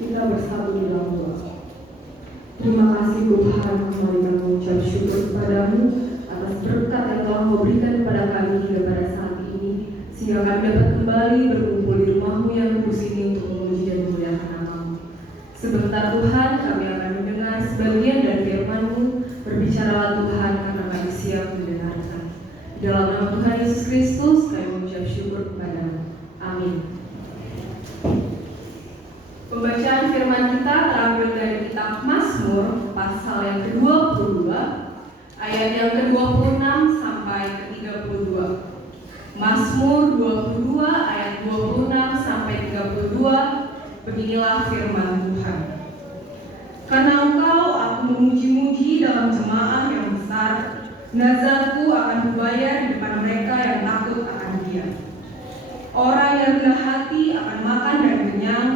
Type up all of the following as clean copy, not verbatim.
Kita bersatu di dalam doa. Terima kasih Tuhan, kembali kami mengucap syukur kepadamu atas berkat yang telah Kau berikan kepada kami hingga pada saat ini, sehingga kami dapat kembali berkumpul di rumah-Mu yang kudus ini untuk memuji dan memuliakan nama-Mu. Sebentar Tuhan, kami akan mendengar sebagian dari firman-Mu. Berbicaralah Tuhan, karena kami siap mendengarkan. Di dalam nama Tuhan Yesus Kristus, kami mengucap syukur kepadamu. Amin. Pembacaan firman kita terambil dari kitab Mazmur pasal yang ke-22 ayat yang ke-26 sampai ke-32. Mazmur 22 ayat 26 sampai 32. Beginilah firman Tuhan. Karena Engkau aku memuji-muji dalam jemaah yang besar, nazarku akan kubayar di depan mereka yang takut akan Dia. Orang yang rendah hati akan makan dan kenyang.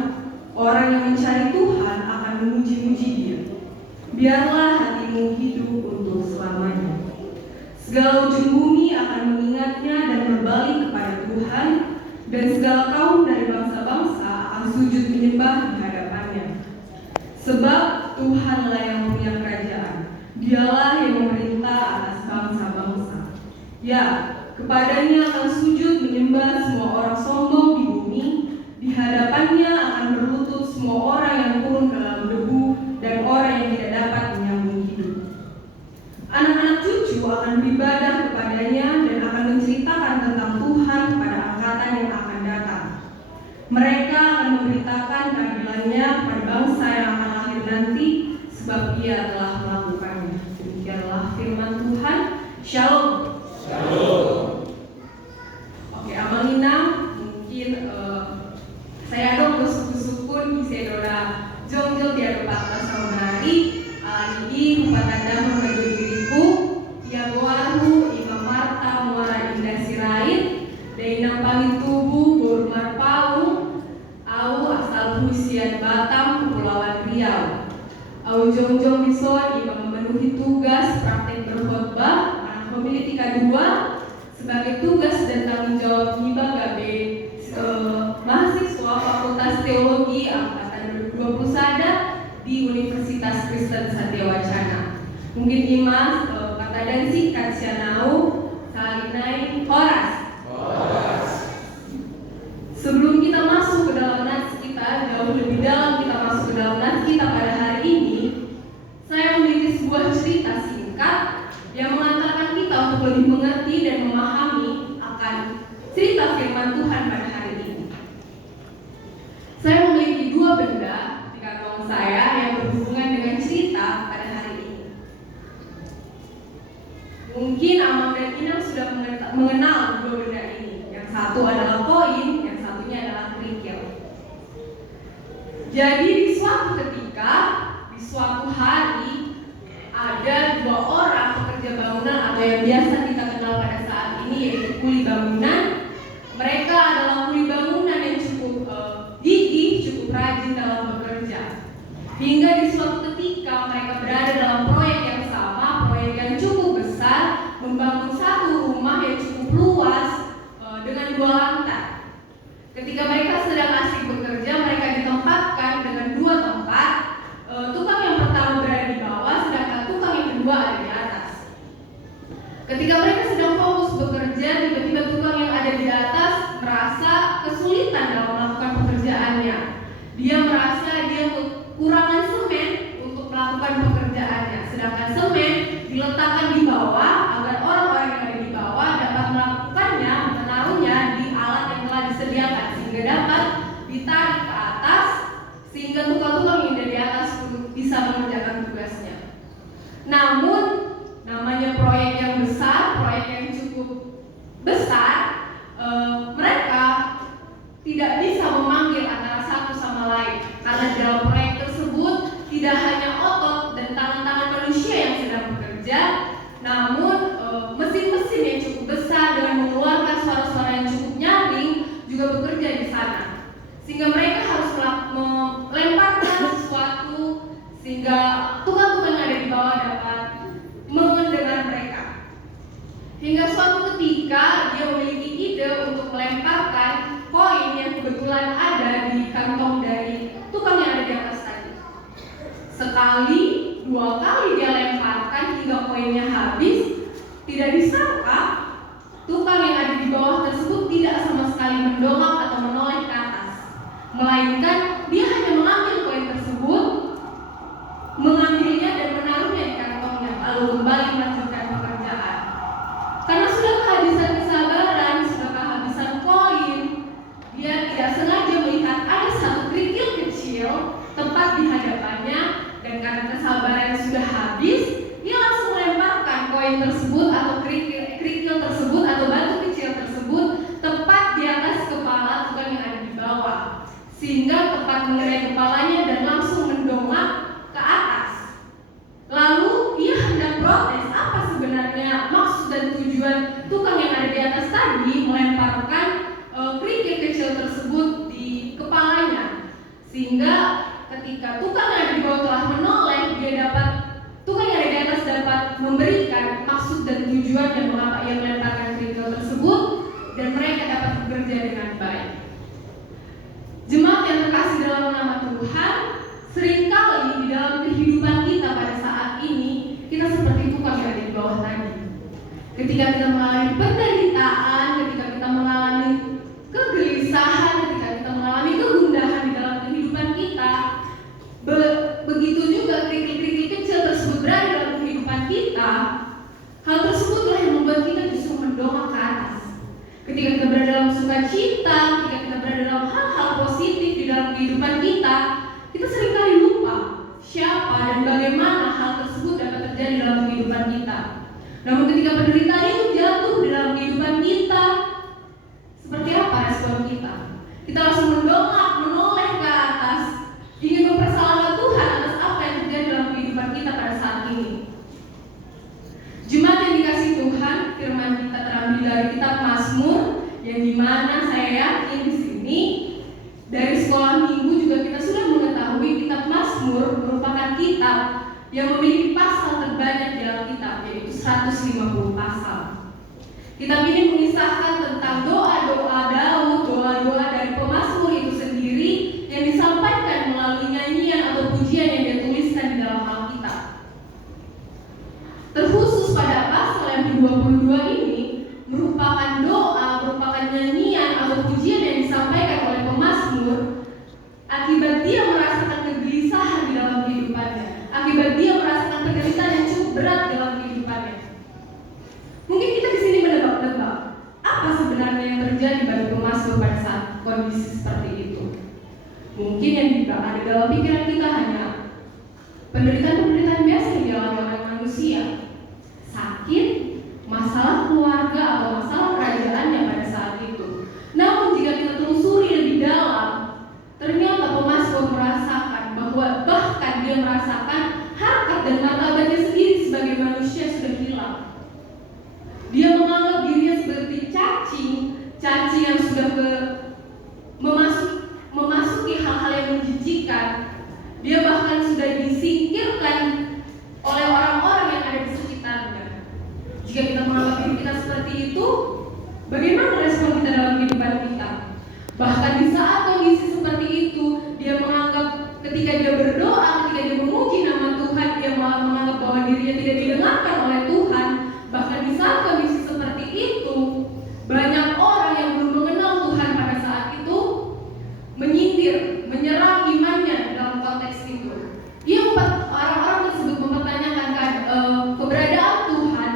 Orang yang mencari Tuhan akan memuji-muji Dia. Biarlah hatimu hidup untuk selamanya. Segala ujung bumi akan mengingatnya dan berbalik kepada Tuhan, dan segala kaum dari bangsa-bangsa akan sujud menyembah di hadapannya. Sebab Tuhanlah yang punya kerajaan, Dialah yang memerintah atas bangsa-bangsa. Ya, kepadanya akan sujud menyembah semua orang sombong di bumi. Di hadapannya akan berlutut semua orang yang turun ke dalam debu dan orang yang tidak dapat menyambung hidup. Anak-anak cucu akan beribadah kepadanya dan akan menceritakan tentang Tuhan kepada angkatan yang akan datang. Mereka akan memberitakan keadilannya kepada bangsa yang akan lahir nanti, sebab Ia telah melakukannya. Demikianlah firman Tuhan. Shalom. Shalom. Oke, Amalina, mungkin saya dong bersyukur Isedora Jongjol dia dapat saudari ini rupatanda menuju diriku ia goaru Imam Marta muara indah sirait dainang pangit tubuh borumar paung au asal husian Batam Kepulauan Riau au jongjong bison Imam memenuhi tugas praktek berkhotbah anak pemilik 2 sebagai tugas dan tanggung jawab hibah gabe mahasiswa Fakultas Teologi Angkatan 2021 di Universitas Kristen Satya Wacana. Mungkin Imas kata dan singkat sianau salinai horas. Sebelum kita masuk ke dalam nats kita, jauh lebih dalam kita masuk ke dalam nats kita pada hari ini, saya memiliki sebuah cerita singkat yang mengantarkan kita untuk lebih mengerti dan memahami akan cerita firman Tuhan pada hari ini. Saya memiliki 2 benda di kantong saya yang berhubungan dengan cerita pada hari ini. Mungkin Amang dan Inang sudah mengenal 2 benda ini. Yang satu adalah koin, yang satunya adalah kerikil. Jadi di suatu ketika, di suatu hari, ada 2 orang pekerja bangunan atau yang biasa kita kenal pada saat ini yaitu kuli bangunan. Mereka adalah kuli bangunan yang cukup gigih, cukup rajin dalam bekerja. Hingga di suatu ketika mereka berada dalam proyek yang sama, proyek yang cukup besar, membangun satu rumah yang cukup luas dengan 2 lantai. Ketika mereka sedang asik bekerja, mereka ditempatkan dengan 2 tempat. Tukang yang pertama berada di bawah, sedangkan tukang yang kedua ada di atas. Ketika mereka sedang fokus bekerja, tiba-tiba tukang yang ada di atas merasa kesulitan dalam melakukan pekerjaannya. Dia merasa dia kekurangan semen untuk melakukan pekerjaannya. Sedangkan semen diletakkan di bawah agar orang-orang yang ada di bawah dapat melakukannya, menaruhnya di alat yang telah disediakan sehingga dapat ditarik ke atas sehingga tukang-tukang yang ada di atas bisa mengerjakan tugasnya. Namun namanya proyek yang besar, proyek yang cukup besar, mereka tidak bisa memanggil antara satu sama lain karena dalam proyek tersebut tidak hanya otot dan tangan-tangan manusia yang sedang bekerja, namun mesin-mesin yang cukup besar dengan mengeluarkan suara-suara yang cukup nyaring juga bekerja di sana, sehingga mereka harus melemparkan sesuatu sehingga tukang-tukang yang ada di bawah dapat mendengar mereka. Hingga suatu ketika dia memiliki ide untuk melemparkan koin yang kebetulan ada di kantong dari tukang yang ada sekali, 2 kali dia lemparkan hingga koinnya habis, tidak disangka tukang yang ada di bawah tersebut tidak sama sekali mendongak atau menoleh ke atas, melainkan dia hanya mengambil koin tersebut, mengambilnya dan menaruhnya di kantongnya, lalu kembali melanjutkan pekerjaan. Karena sudah kehabisan kesabaran, sudah kehabisan koin, dia tidak sengaja melihat ada satu kerikil kecil tepat di hadapannya, dan karena kesabaran sudah habis, dia langsung melemparkan koin tersebut atau kerikil tersebut atau batu kecil tersebut tepat di atas kepala tukang yang ada di bawah, sehingga tepat mengenai kepalanya dan langsung mendongak ke atas. Lalu ia hendak protes apa sebenarnya maksud dan tujuan tukang yang ada di atas tadi melemparkan kerikil kecil tersebut di kepalanya, sehingga ketika tukang yang ada di bawah telah menoleh, tukang yang ada di atas dapat memberikan maksud dan tujuan yang mengapa ia melemparkan kerikil tersebut, dan mereka dapat bekerja dengan baik. Jemaat yang terkasih dalam nama Tuhan, seringkali di dalam kehidupan kita pada saat ini kita seperti tukang yang ada di bawah tadi. Ketika kita mengalami penderitaan, ketika kita mengalami kegelisahan, ketika kita mengalami kegundahan di dalam kehidupan kita, begitu juga kerikil-kerikil kecil tersebut berada dalam kehidupan kita, hal tersebutlah yang membuat kita justru mendongak ke atas. Ketika kita berada dalam sukacita, ketika kita berada dalam hal-hal positif di dalam kehidupan kita seringkali lupa siapa dan bagaimana hal tersebut dapat terjadi dalam kehidupan kita. Namun ketika penderitaan itu jatuh di dalam kehidupan kita, seperti apa respon kita? Kita langsung mendongak, menoleh ke atas, ingin mempersalahkan Tuhan atas apa yang terjadi dalam kehidupan kita pada saat ini. Jemaat yang dikasih Tuhan, firman kita terambil dari kitab Mazmur, yang dimana saya yakin di sini dari sekolah minggu juga kita sudah mengetahui kitab Mazmur merupakan kitab yang memiliki pasal terbanyak di dalam kitab, yaitu 150 pasal. Kitab ini mengisahkan tentang doa-doa Daud, doa-doa dari pemazmur itu sendiri yang disampaikan melalui nyanyian atau pujian yang dia tuliskan di dalam Alkitab. Terkhusus pada pasal yang ke-22 ini merupakan doa, merupakan nyanyian atau pujian yang disampaikan oleh pemazmur akibat dia merasakan kegelisahan di dalam kehidupannya, akibat dia merasakan penderitaan yang cukup berat dalam kehidupannya. Mungkin kita di sini menebak-nebak apa sebenarnya yang terjadi bagi pemazmur pada saat kondisi seperti itu. Mungkin yang ada dalam pikiran kita hanya penderitaan-penderitaan biasa yang dialami oleh manusia, sakit, masalah keluarga atau masalah kerajaannya pada saat itu. Namun jika kita telusuri lebih dalam, ternyata pemazmur merasakan bahwa bahkan dia merasakan harkat dan martabatnya sendiri sebagai manusia sudah hilang. Dia menganggap dirinya seperti cacing yang sudah memasuki hal-hal yang menjijikan. Dia bahkan sudah disingkirkan oleh orang-orang yang ada di sekitarnya. Jika kita menganggap diri kita seperti itu, bagaimana respon kita dalam kehidupan kita? Bahkan di saat kondisi seperti itu, dia menganggap ketika dia berdoa, ketika dia memuji nama Tuhan, dia malah menganggap bahwa dirinya tidak didengarkan oleh Tuhan. Bahkan di saat kondisi seperti itu, banyak orang yang belum mengenal Tuhan pada saat itu menyindir, menyerang imannya dalam konteks itu. Orang-orang tersebut mempertanyakan keberadaan Tuhan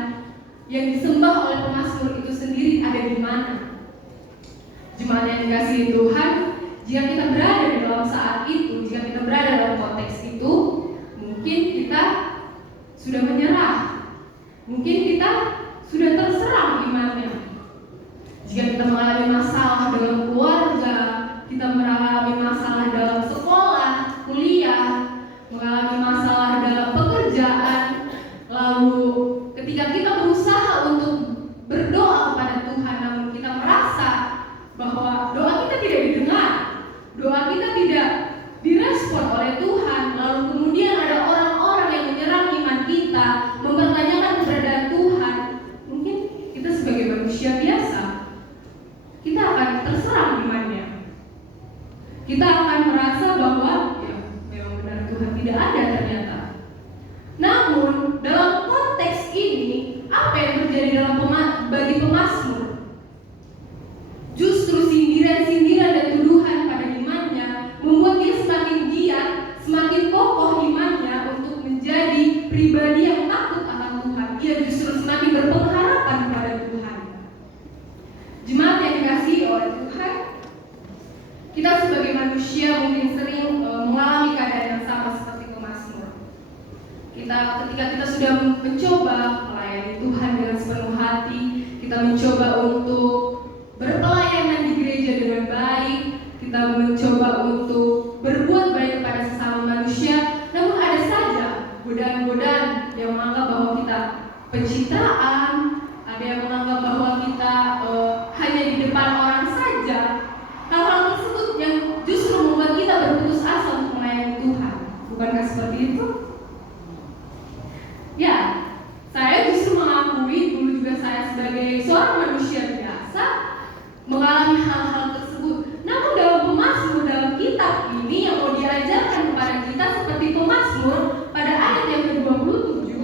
yang disembah oleh pemazmur itu sendiri ada di mana. Jemaat yang dikasihi Tuhan, jika kita berada di dalam saat itu, jika kita berada dalam konteks itu, mungkin kita sudah menyerah, mungkin kita sudah terserang imannya. Jika kita mengalami masalah dengan keluarga, kita mengalami masalah dalam sekolah, kuliah, mengalami masalah dalam pekerjaan, lalu ketika kita berusaha untuk berdoa kepada Tuhan, namun kita merasa bahwa doa kita tidak didengar, doa kita tidak direspon oleh Tuhan, lalu kemudian ada orang-orang yang menyerang iman kita, mempertanyakan keberadaan Tuhan, mungkin kita sebagai manusia biasa, kita akan terserang imannya. Kita akan merasa bahwa ya memang benar Tuhan tidak ada ternyata. Namun dalam konteks ini, apa yang terjadi bagi pemazmur? Justru sindiran-sindiran dan tuduhan pada imannya membuat dia semakin giat, semakin kokoh imannya untuk menjadi pribadi yang takut akan Tuhan. Ia justru semakin berpengharapan kepada Tuhan. Jemaat yang dikasihi oleh Tuhan, kita sebagai manusia mungkin sering mengalami keadaan yang sama seperti pemazmur. Ketika kita sudah mencoba melayani Tuhan dengan sepenuh hati, kita mencoba untuk berpelayanan di gereja dengan baik, kita mencoba untuk berbuat baik kepada sesama manusia, namun ada saja godaan-godaan yang menganggap bahwa kita pencitraan, ada yang menganggap bahwa kita hanya di depan orang saja. Hal-hal tersebut yang justru membuat kita berputus asa untuk melayani Tuhan. Bukankah seperti itu? Ya, saya justru mengakui dulu juga saya sebagai seorang manusia biasa mengalami hal-hal tersebut. Namun dalam pemazmur, dalam kitab ini yang mau diajarkan kepada kita seperti pemazmur pada ayat yang ke-27,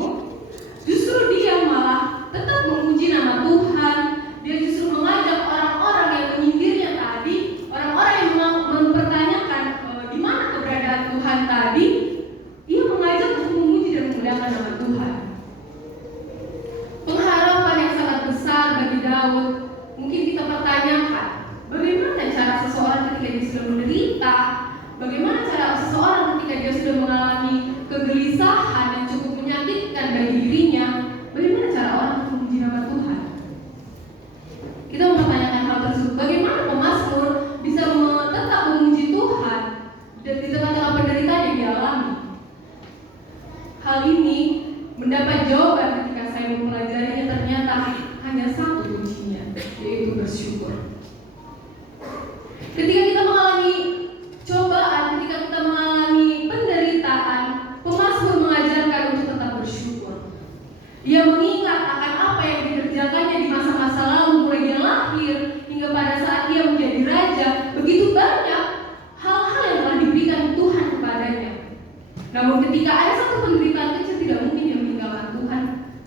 justru dia malah tetap memuji nama Tuhan. Dia justru mengajak orang-orang yang menyindirnya tadi, orang-orang yang mempertanyakan di mana keberadaan Tuhan tadi, ia mengajak untuk memuji dan memuliakan nama Tuhan. Pengharapan yang sangat besar bagi Daud. Mungkin kita pertanyakan, bagaimana cara seseorang ketika dia sudah menderita, bagaimana cara seseorang ketika dia sudah mengalami kegelisahan yang cukup menyakitkan bagi dirinya, bagaimana cara orang untuk memuji nama Tuhan? Kita mempertanyakan hal tersebut. Bagaimana pemazmur bisa tetap memuji Tuhan dan di tengah-tengah penderitaan yang dialami? Hal ini mendapat jawaban ketika saya mempelajarinya, ternyata hanya satu kuncinya, yaitu bersyukur. Ketika kita mengalami cobaan, ketika kita mengalami penderitaan, pemazmur mengajarkan untuk tetap bersyukur. Dia mengingat akan apa yang dikerjakannya di masa-masa lalu, mulai dia lahir hingga pada saat dia menjadi raja. Begitu banyak hal-hal yang telah diberikan Tuhan kepadanya. Namun ketika ada satu penderitaan kecil, tidak mungkin dia meninggalkan Tuhan.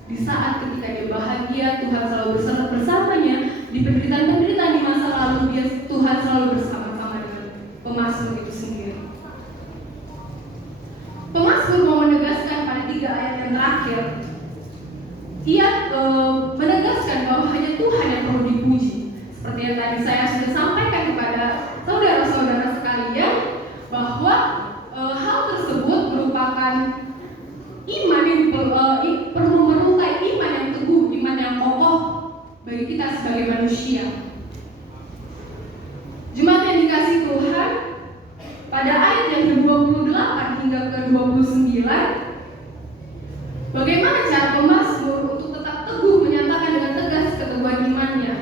Di saat ketika dia bahagia, Tuhan selalu bersamanya. Di penderitaan-penderitaan di masa lalu, Tuhan selalu bersama-sama dengan pemazmur itu sendiri. Pemazmur mau menegaskan pada 3 ayat yang terakhir, ia menegaskan bahwa hanya Tuhan yang perlu dipuji. Seperti yang tadi saya sudah sampaikan kepada saudara-saudara sekalian, bahwa hal tersebut merupakan iman yang perlu merukai iman yang teguh, iman yang kokoh bagi kita sebagai manusia. Jemaat yang dikasihi Tuhan, pada ayat yang ke-28 hingga ke-29, bagaimana cara pemazmur untuk tetap teguh menyatakan dengan tegas keteguhan imannya?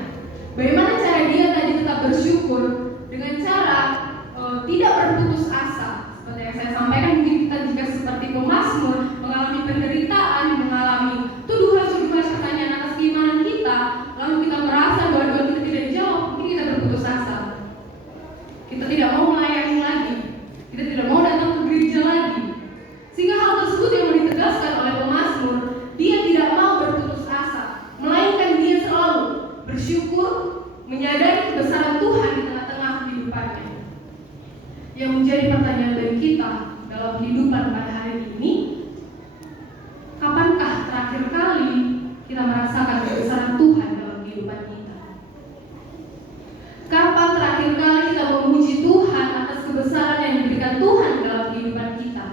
Bagaimana cara dia tadi tetap bersyukur dengan cara tidak berputus asa? Seperti yang saya sampaikan, mungkin kita jika seperti pemazmur mengalami penderitaan, mengalami tuduhan-tuduhan pertanyaan atas keimanan kita, lalu kita merasa doa-doa kita tidak dijawab, mungkin kita berputus asa. Kita tidak mau melayani lagi, kita tidak mau datang ke gereja lagi. Sehingga hal tersebut yang ditegaskan oleh pemazmur, dia tidak mau berputus asa, melainkan dia selalu bersyukur, menyadari kebesaran Tuhan di tengah-tengah kehidupannya. Yang menjadi pertanyaan bagi kita dalam kehidupan pada hari ini, kapankah terakhir kali kita merasakan kebesaran Tuhan dalam kehidupan kita? Kapan terakhir kali kita memuji Tuhan atas kebesaran yang diberikan Tuhan dalam kehidupan kita?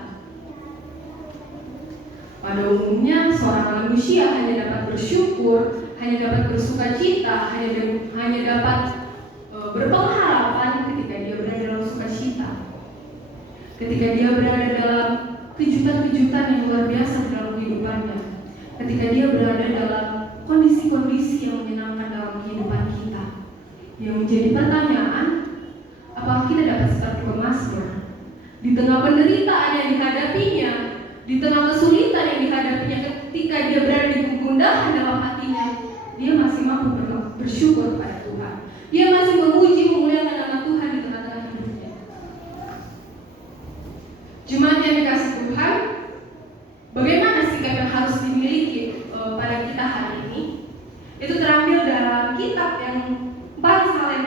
Pada umumnya seorang manusia hanya dapat bersyukur, hanya dapat bersukacita, hanya dapat berpengharapan ketika dia berada dalam sukacita, ketika dia berada dalam kejutan-kejutan yang luar biasa dalam kehidupannya, ketika dia berada dalam kondisi-kondisi yang menyenangkan dalam kehidupan kita. Yang menjadi pertanyaan, apakah kita dapat seperti pemazmur di tengah penderitaan yang dihadapinya, di tengah kesulitan yang dihadapinya, ketika dia berada di kegundahan dalam hatinya, dia masih mampu bersyukur pada Tuhan. Dia masih memuji, memuliakan nama Tuhan di tengah-tengah hidupnya. Jemaat yang dikasihi Tuhan, bagaimana pada kita hari ini itu terambil dalam kitab yang 4 Samuel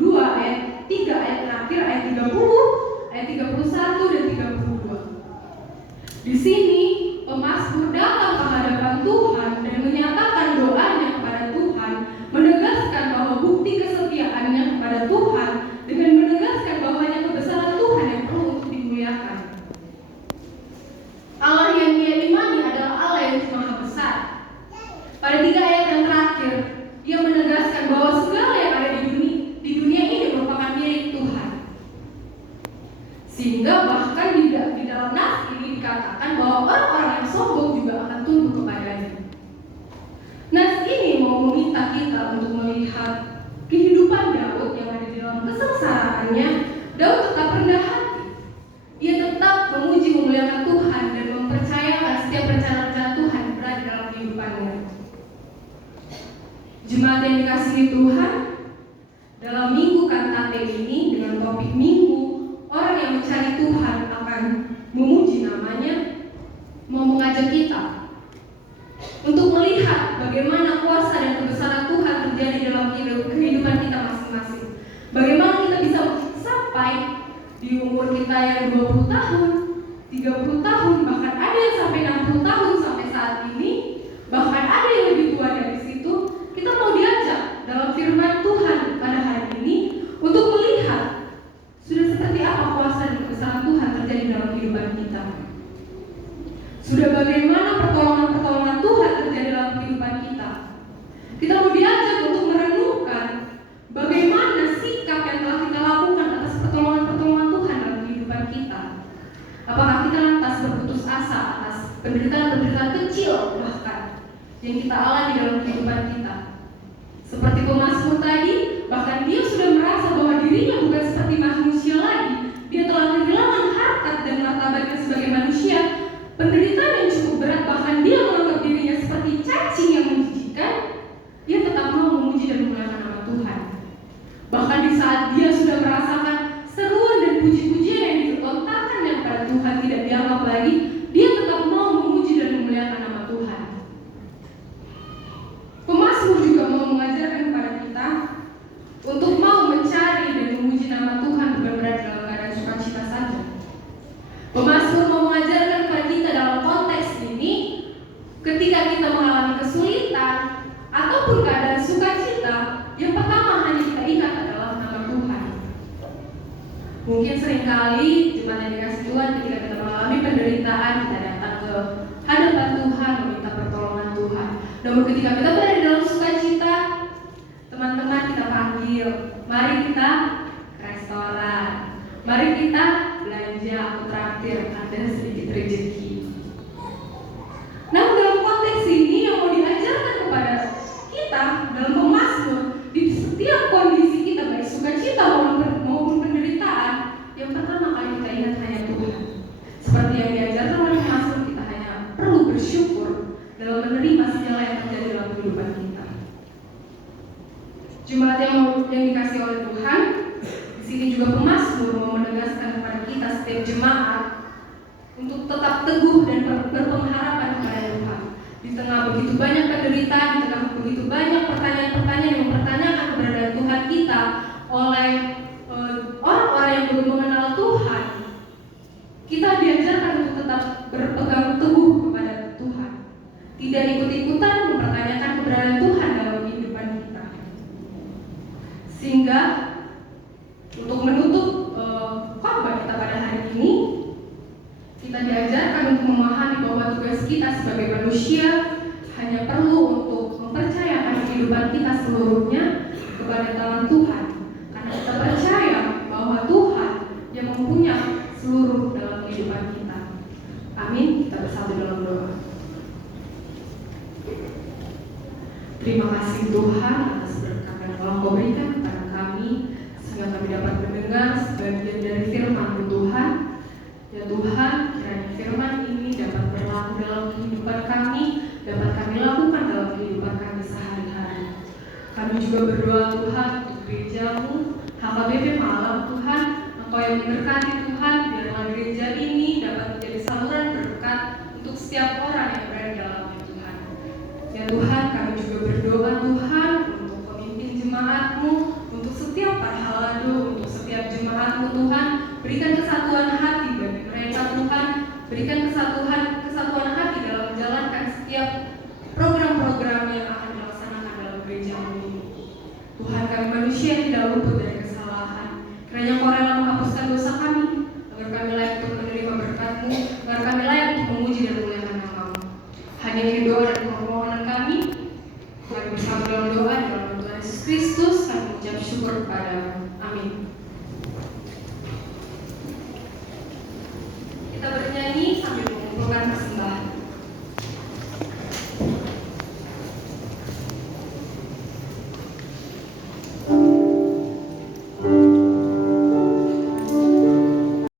22 ayat 3 ayat terakhir ayat 30, ayat 31 dan 32. Di sini pemazmur datang ke hadapan Tuhan dan menyatakan doanya kepada Tuhan, menegaskan bahwa bukti kesetiaannya kepada Tuhan dengan menegaskan bahwa hanya kebesaran Tuhan yang perlu untuk dimuliakan. Allah yang dia imani adalah Allah yang maha besar. Pada 3 ayat yang terakhir, dia menegaskan bahwa segala yang ada di dunia ini merupakan milik Tuhan. Sehingga bahkan di dalam nas ini dikatakan bahwa orang-orang yang sombong juga akan tunduk kepadanya. Nas ini mau meminta kita untuk melihat kehidupan Daud yang ada di dalam kesengsaraannya. Daud tetap rendah hati. Dia tetap memuji memuliakan Tuhan dan mempercayakan setiap rencana-rencana Tuhan berada dalam kehidupannya. Jemaat yang dikasihi Tuhan, dalam minggu kantate ini dengan topik minggu orang yang mencari Tuhan akan memuji namanya, mau mengajak kita untuk melihat bagaimana kuasa dan kebesaran Tuhan terjadi dalam kehidupan kita masing-masing. Bagaimana kita bisa sampai di umur kita yang 20 tahun, 30 tahun, bahkan ada yang sampai 60 tahun sampai saat ini, bahkan ada yang lebih tua dari situ. Kita mau diajak dalam firman Tuhan pada hari ini untuk melihat sudah seperti apa kuasa dan kebesaran Tuhan terjadi dalam kehidupan kita. Sudah bagaimana pertolongan-pertolongan Tuhan terjadi dalam kehidupan kita. Kita mau diajak untuk merenungkan bagaimana sikap yang telah kita lakukan atas pertolongan-pertolongan Tuhan dalam kehidupan kita. Apakah kita lantas berputus asa atas penderitaan-penderitaan kecil bahkan yang kita alami dalam kehidupan kita. Seperti pemazmur tadi, bahkan dia sudah merasa bahwa dirinya bukan seperti manusia lagi. Dia telah kehilangan harkat dan martabatnya sebagai manusia. Penderitaan yang cukup berat, bahkan dia menganggap dirinya seperti cacing yang menjijikan. Dia tetap mau memuji dan memuliakan nama Tuhan. Bahkan di saat dia sudah merasakan seruan dan puji-pujian yang dilontarkan kepada Tuhan tidak dianggap lagi, dia tetap mau memuji dan memuliakan nama Tuhan. Pemazmur juga mau mengajarkan kepada kita untuk mau mencari dan memuji nama Tuhan bukan berada dalam keadaan sukacita saja. Pemazmur mau mengajarkan kepada kita dalam konteks ini, ketika kita mengalami kesulitan ataupun keadaan sukacita, yang pertama hanya kita ingat adalah nama Tuhan. Mungkin seringkali jemaat yang dikasih Tuhan, ketika kita mengalami penderitaan, kita datang ke hadapan Tuhan meminta pertolongan Tuhan. Namun ketika kita berada dalam sukacita, teman-teman kita panggil, mari kita ke restoran, mari kita belanja, aku traktir, ada sedikit rezeki. Namun dalam konteks ini yang mau diajarkan kepada kita dalam pemazmur, di setiap kondisi kita baik sukacita maupun penderitaan, yang pertama kali kita ingat hanya Tuhan. Seperti yang diajarkan oleh pemazmur, kita hanya perlu bersyukur dalam menerima segala yang terjadi dalam kehidupan kita. Jemaat yang dikasih oleh Tuhan, di sini juga pemazmur mau menegaskan kepada kita setiap jemaat untuk tetap teguh dan berpengharapan kepada Tuhan. Di tengah begitu banyak penderitaan, di tengah begitu banyak pertanyaan-pertanyaan yang mempertanyakan keberadaan Tuhan kita oleh orang-orang yang belum mengenal Tuhan, kita diajarkan untuk tetap berpegang teguh kepada Tuhan, tidak ikut-ikutan mempertanyakan keberadaan Tuhan dalam kehidupan kita. Sehingga untuk menutup khotbah kita pada hari ini, kita diajarkan untuk memahami bahwa tugas kita sebagai manusia hanya perlu untuk mempercayakan kehidupan kita seluruhnya kepada tangan Tuhan, karena kita percaya bahwa Tuhan yang mempunyai seluruh dalam kehidupan kita. Amin. Kita bersatu dalam doa. Terima kasih Tuhan atas berkat yang telah Kau berikan kepada kami, sehingga kami dapat mendengar sebagian dari firman Tuhan. Ya Tuhan, kiranya firman ini dapat berlaku dalam kehidupan kami, dapat kami lakukan dalam kehidupan kami sehari-hari. Kami juga berdoa Tuhan untuk gereja-Mu, HKBP Malang Tuhan, Engkau yang memberkati Tuhan, biarlah gereja ini dapat menjadi saluran berkat untuk setiap orang yang berada di dalamnya Tuhan. berikan kesatuan hati dalam menjalankan setiap program-program yang akan dilaksanakan dalam gereja ini. Tuhan, kami manusia yang tidak luput dari kesalahan. Kiranya Engkau rela menghapuskan dosa kami,